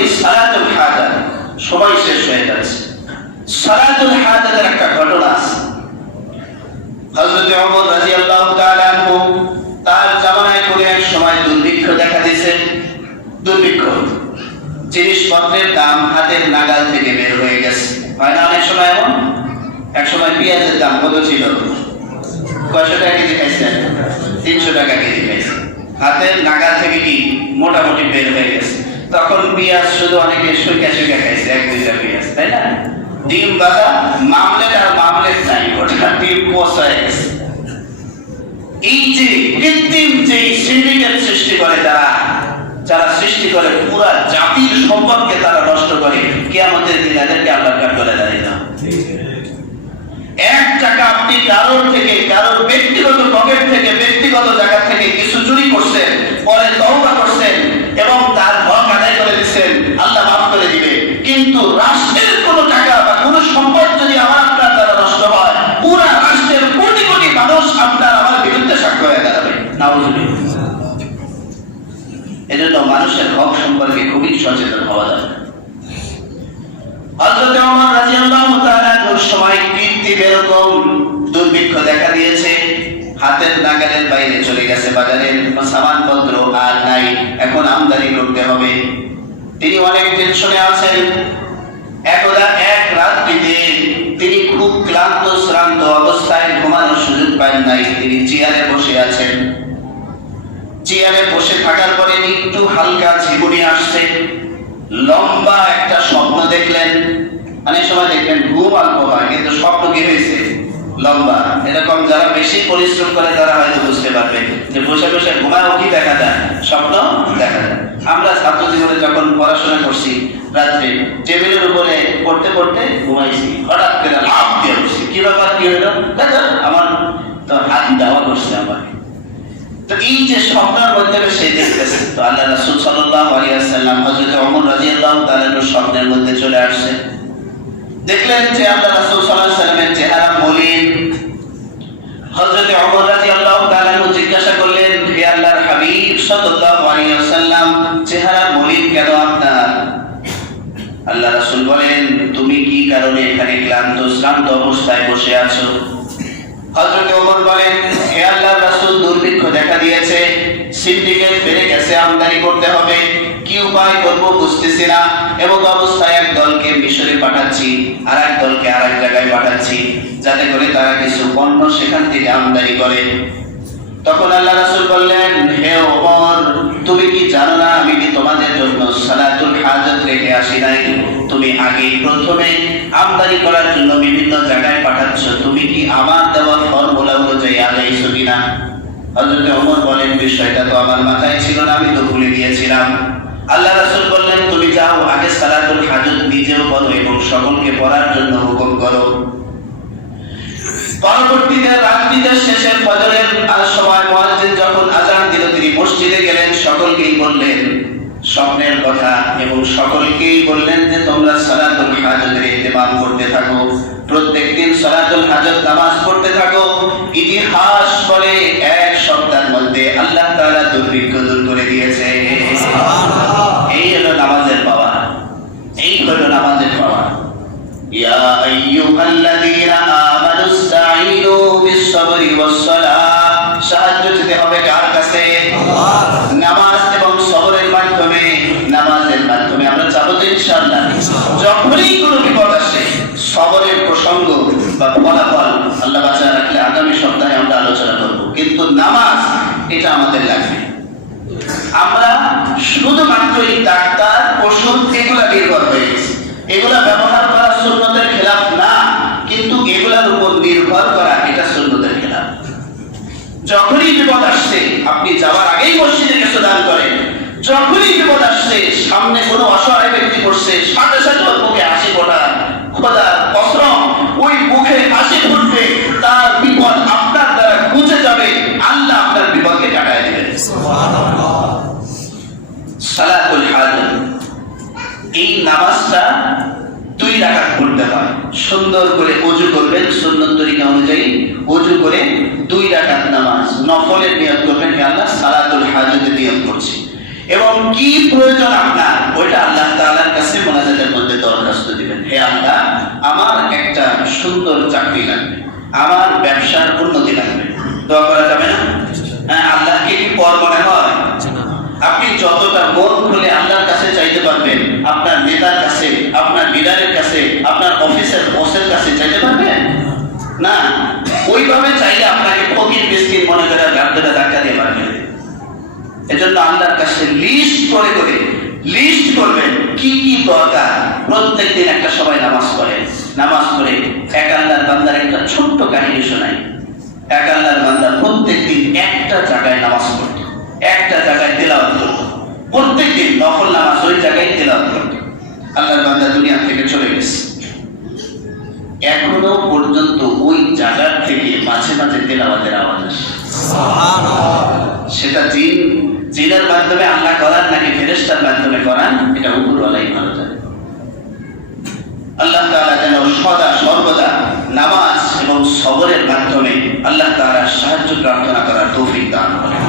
এই সালাতুল হাজাত সবাই শেষ হয়ে যাচ্ছে। সালাতুল হাজাতের একটা ঘটনা আছে। হযরত ওমর রাদিয়াল্লাহু তাআলা আনহু তার জামানায় করে এক সময় দুর্ভিক্ষ দেখা দিয়েছে। দুর্ভিক্ষ, জিনিসপত্রের দাম হাতের নাগাল থেকে বের হয়ে গেছে। হয় না অনেক সময় এমন? এক সময় পেঁয়াজের দাম কত ছিল? কয়শো টাকা কেজি খাইছেন? 300 টাকা কেজি খাইছেন। হাতের নাগাল থেকে কি মোটামুটি বের হয়ে গেছে। তখন পেঁয়াজ শুধু অনেকে শুকা শুকা খাইছে, 1-2টা পেঁয়াজ, তাই না? ডিম বাজা মামলেট আর মামলেট নাই, ওটা ডিম পচায় গেছে। এই যে কৃত্রিম যে সিন্ডিকেট সৃষ্টি করে যারা সৃষ্টি করে পুরা জাতির সম্পদকে তারা নষ্ট করে, কিয়ামতের দিন এদেরকে আল্লাহর কাছে বলে দাঁড়িয়ে না। 1 টাকা আপনি কারোর থেকে, কারোর ব্যক্তিগত পকেট থেকে, ব্যক্তিগত জায়গা থেকে কিছু চুরি করছেন, পরে তওবা করছেন এবং তার হক আদায় করে দিচ্ছেন, আল্লাহ মাফ করে দিবে। কিন্তু রাষ্ট্রের কোনো টাকা বা কোনো সম্পদ যদি আমার আপনার দ্বারা নষ্ট হয়, পুরা রাষ্ট্রের কোটি কোটি মানুষ আপনার আমার বিরুদ্ধে সাক্ষ্য হয়ে দাঁড়াবে। নাউজুবিল্লাহ। এজন্য মানুষের হক সম্পর্কে খুবই সচেতন হওয়া দরকার। হযরত ওমর রাদিয়াল্লাহু তাআলা ওই সময় কৃত্রিম এরকম দুর্ভিক্ষ দেখা দিয়েছে, হাতের নাগালের বাইরে চলে গেছে, বাজারের সামানপত্র আর নাই, এখন আমদানি করতে হবে। তিনি অনেক টেনশনে আছেন। একদা এক রাত্রিতে তিনি খুব ক্লান্ত শ্রান্ত অবস্থায় ঘুমানোর সুযোগ পান নাই। তিনি চেয়ারে বসে আছেন। চেয়ারে বসে থাকার পরে একটু হালকা ঝিমুনি আসছে। লম্বা একটা স্বপ্ন দেখলেন। অনেক সময় দেখবেন ঘুম অল্প হয় কিন্তু স্বপ্ন কি হয়েছে? লম্বা। এরকম যারা বেশি পরিশ্রম করে তারা হয়তো বুঝতে পারবে যে বসে বসে ঘুমাও কি দেখা যায়? স্বপ্ন দেখা যায়। আমরা ছাত্র জীবনে যখন পড়াশোনা করছি, রাত্রে টেবিলের উপরে পড়তে পড়তে ঘুমাইছি, হঠাৎ করে লাফ দিয়ে বসছি। কি ব্যাপার, কি হলো? দেখো আমার তো হাত দেওয়া করছে আমাকে। তো এই যে স্বপ্নের মধ্যে সে দেখতেছে, তো আল্লাহ রাসূল সাল্লাল্লাহু আলাইহি ওয়াসাল্লাম হযরত ওমর রাদিয়াল্লাহু তাআলা স্বপ্নের মধ্যে চলে আসছে। দেখলেন যে আল্লাহ রাসূল সাল্লাল্লাহু আলাইহি ওয়াসাল্লামের চেহারা মলিন। হযরত ওমর রাদিয়াল্লাহু তাআলা জিজ্ঞাসা করলেন, হে আল্লাহর হাবিব সাল্লাল্লাহু আলাইহি ওয়াসাল্লাম, চেহারা মলিন কেন আপনার? আল্লাহ রাসূল বলেন, তুমি কি কারণে এখানে ক্লান্ত শ্রান্ত অবস্থায় বসে আছো? হযরত ওমর বলেন, হে আল্লাহর রাসূল, দুর্ভিক্ষ দেখা দিয়েছে, সিন্ডিকেট বেড়ে গেছে, আমদানি করতে হবে, কি উপায় করব বুঝতেছি না। এবং অবস্থায় এক দলকে মিশরে পাঠাচ্ছি, আর এক দলকে আরেক জায়গায় পাঠাচ্ছি, যাতে করে তারা কিছু পণ্য সেখান থেকে আমদানি করে। তখন আল্লাহ রাসূল বললেন, হে ওমর, তুমি কি জানো না আমি কি তোমাদের জন্য সালাতুল হাজাত রেখে আসি নাই? তুমি আগে প্রথমে আমদানি করার জন্য বিভিন্ন জায়গায় পাঠাচ্ছ, তুমি কি আমার দেওয়া ফর্মুলা অনুযায়ী আদায়ছো কিনা? হযরত ওমর বলেন, বিষয়টা তো আমার মাথায় ছিল না, আমি তো ভুলে গিয়েছিলাম। আল্লাহ রাসূল বললেন, তুমি যাও আগে সালাতুল হাজাত নিজেও পড়ো এবং সকলকে পড়ার জন্য হুকুম করো। পরবর্তীতে রাত্রির শেষে ফজরের সময় মুয়াজ্জিন যখন আযান দিল, তিনি মসজিদে গেলেন, সকলকেই বললেন স্বপ্নের কথা এবং সকলকেই বললেন যে তোমরা সালাতুল হাজাতের ইহতিমাম করতে থাকো, প্রত্যেকদিন সালাতুল হাজাত নামাজ পড়তে থাকো। ইতিহাস বলে 1 সপ্তাহের মধ্যে আল্লাহ তাআলা দুর্ভিক্ষ দূর করে দিয়েছে। এই হলো নামাজের পাওয়ার, এই হলো নামাজের পাওয়ার। ইয়া আইয়ুহাল্লাযীনা আমানুস্তাঈনু বিস-সাবরি ওয়াস-সালাহ। সাহায্য দিতে হবে কার কাছে? নামাজ এবং সবরের মাধ্যমে। নামাজের মাধ্যমে আমরা যাব তো ইনশাআল্লাহ। যখনই কোনো বিপদ আসে, সবরের প্রসঙ্গ বা ফলাফল আল্লাহ বাঁচিয়ে রাখলে আগামী সপ্তাহে আমরা আলোচনা করব, কিন্তু নামাজ এটা আমাদের লাগবে। আমরা শুধুমাত্র এই ডাক্তার, ওষুধ এগুলা নির্ভর হয়ে গেছি। এগুলা ব্যবহার করা সুন্নতের খেলাফ না, কিন্তু এগুলার উপর নির্ভর করা এটা সুন্নতের খেলাফ। যখনই বিপদ আসছে আপনি যাওয়ার আগেই মসজিদে কিছু দান করেন। যখনই বিপদ আসছে, সামনে কোনো অসহায় ব্যক্তি পড়ছে, সাথে সাথে ওর মুখে হাসি ফোটা, খোদার কসম ওই মুখে হাসি ফুটবে, তার বিপদ আপনার দ্বারা ঘুচে যাবে, আল্লাহ আপনার বিপদকে কাটায় দিবেন। সুবহানাল্লাহ। সালাতুল হাজাত, এই নামাজটা 2 রাকাত পড়তে হয়। সুন্দর করে ওযু করবেন, সুন্নত তরিকা অনুযায়ী ওযু করে 2 রাকাত নামাজ নফলের নিয়ত করবেন, হে আল্লাহ সালাতুল হাজাতের নিয়ত করছি। এবং কি প্রয়োজন আপনার ওইটা আল্লাহ তাআলা হে আল্লাহ, আমার একটা সুন্দর চাকরি লাগবে, আমার ব্যবসার উন্নতি লাগবে। দোয়া করা যাবে না? হ্যাঁ, আল্লাহকে কি পর মনে হয়? আপনি যতটা মন খুলে আল্লাহর কাছে চাইতে পারবেন, আপনার নেতার কাছে, আপনার লিডারের কাছে, আপনার অফিসের বসের কাছে চাইতে পারবেন না। ওইভাবে চাইলে আপনাকে ফকির মিসকিন মনে করে গার্ডেরা ধাক্কা দিয়ে পারবেন। এজন্য আল্লাহর কাছে লিস্ট করে লিস্ট করবেন কি কি দরকার। প্রত্যেকদিন একটা সবাই নামাজ পড়ে, নামাজ পড়ে এক আল্লাহর বান্দার একটা ছোট্ট কাহিনী শোনায়। এক আল্লাহর বান্দা প্রত্যেকদিন একটা জায়গায় নামাজ পড়ত, একটা জায়গায় তেলাওয়াত করত, প্রত্যেকদিন নফল নামাজ ওই জায়গায় তেলাওয়াত করত। আল্লাহর বান্দা দুনিয়া থেকে চলে গেছে, এখনো পর্যন্ত ওই জায়গার থেকে মাঝে মাঝে তেলাওয়াতের আওয়াজ আসে। সেটা জিনের মাধ্যমে আল্লাহ করান নাকি ফেরেশতার মাধ্যমে করান, এটা উপরওয়ালাই ভালো জানে। আল্লাহ তাআলা যেন সদা সর্বদা নামাজ এবং সবরের মাধ্যমে আল্লাহ তাআলার সাহায্য প্রার্থনা করার তৌফিক দান করেন।